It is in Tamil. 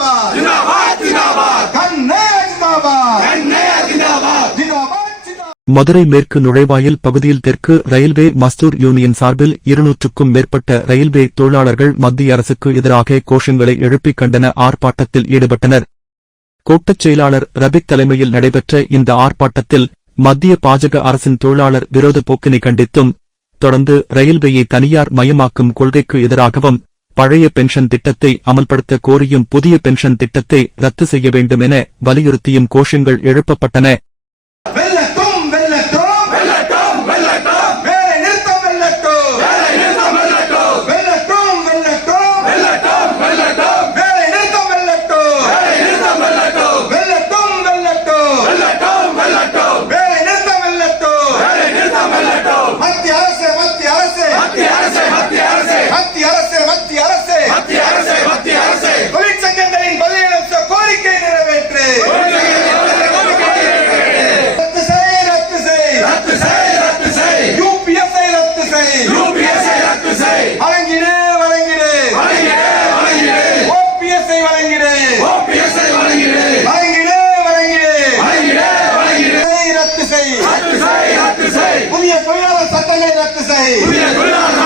जिंदाबाद जिंदाबाद जिंदाबाद கண்ணே ஜிந்தாபாத் கண்ணே ஜிந்தாபாத் ஜிந்தாபாத் மதுரை மேற்கு நுழைவாயில் பகுதியில் தெற்கு ரயில்வே மஸ்தூர் யூனியன் சார்பில் இருநூற்றுக்கும் மேற்பட்ட ரயில்வே தொழிலாளர்கள் மத்திய அரசுக்கு எதிராக கோஷங்களை எழுப்பிக் கண்டன ஆர்ப்பாட்டத்தில் ஈடுபட்டனர். கூட்டச் செயலாளர் ரபிக் தலைமையில் நடைபெற்ற இந்த ஆர்ப்பாட்டத்தில் மத்திய பாஜக அரசின் தொழிலாளர் விரோத போக்கினை கண்டித்தும் தொடர்ந்து ரயில்வேயை தனியார் மயமாக்கும் கொள்கைக்கு எதிராகவும் பழைய பென்ஷன் திட்டத்தை அமல்படுத்த கோரியும் புதிய பென்ஷன் திட்டத்தை ரத்து செய்ய வேண்டும் என வலியுறுத்தியும் கோஷங்கள் எழுப்பப்பட்டன. வழங்கிடு ஓபிஎஸ்ஐ வழங்கிடு. வழங்கிடு வழங்கிடு. வழங்கிடு வழங்கிடு. ரத்து செய். ரத்து செய் ரத்து செய். புதிய தொழிலாளர் சட்டங்களை ரத்து செய். புதிய தொழிலாளர்